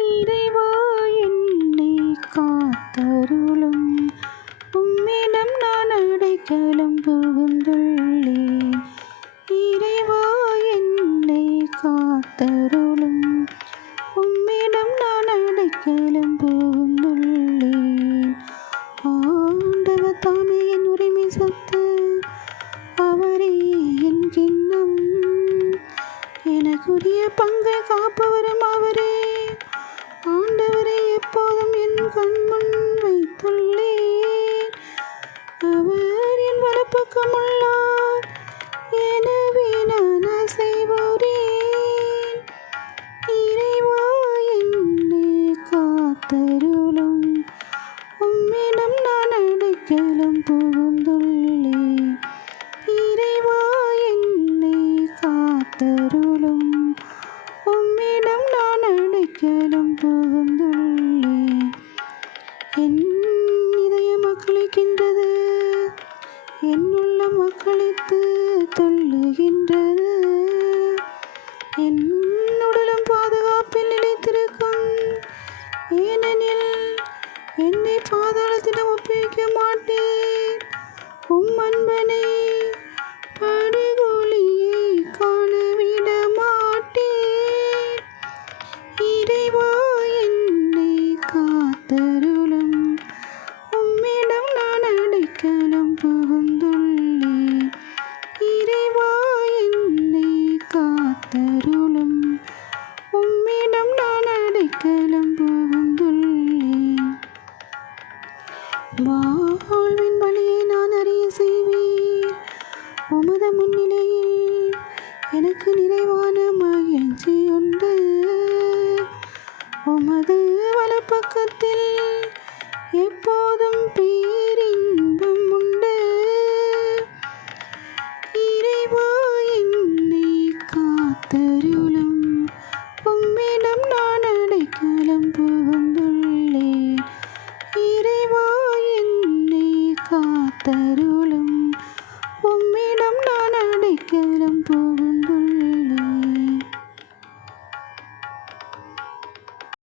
இறைவா என்னை காத்தருளும். உம்மிடம் நான் அடைக்கலம் புகுந்துள்ளேன். இறைவா என்னை காத்தருளும். உம்மிடம் நான் அடைக்கலம் புகுந்துள்ளேன். ஆண்டவர் தாமே என் உரிமை சொத்து, அவரே என் கிண்ணம். எனக்குரிய பங்கை காப்பவரும் அவரே. ஆண்டவரை எப்போதும் என் கண்முன் வைத்துள்ளேன். அவர் என் வலப்பக்கம் உள்ளார், எனவே நான் அசைவுறேன். இறைவா என்னை காத்தருளும். உம்மிடம் நான் அடைக்கலம் புகுந்துள்ளேன். இறைவா என்னை காத்தருளும். உம்மிடம் நான் அடைக்கலம் புகுந்துள்ளேன். என் இதயம் மக்களிக்கின்றது, என் உள்ளம் மக்களித்து தொல்லுகின்றது. என் உடலும் பாதுகாப்பில் நிலைத்திருக்கும், ஏனெனில் என்னை பாதாளத்திடம் ஒப்புவிக்க மாட்டேன். உம் அன்பனை படுகொலியை காணவிட மாட்டேன். இறைவா என்னை காத்தருளும். உம்மிடம் நான் அடைக்கலம் புகுந்துள்ளேன். இறைவா என்னை காத்தருளும். உம்மிடம் நான் அடைக்கலம் புகுந்துள்ளேன். வாழ்வின் வழியை நான் அறிய செய்வீர். உமது முன்னிலையில் எனக்கு நிறைவான மகிழ்ச்சி உண்டு. உமது வலப்பக்கத்தில் எப்போதும் பேரின்பம்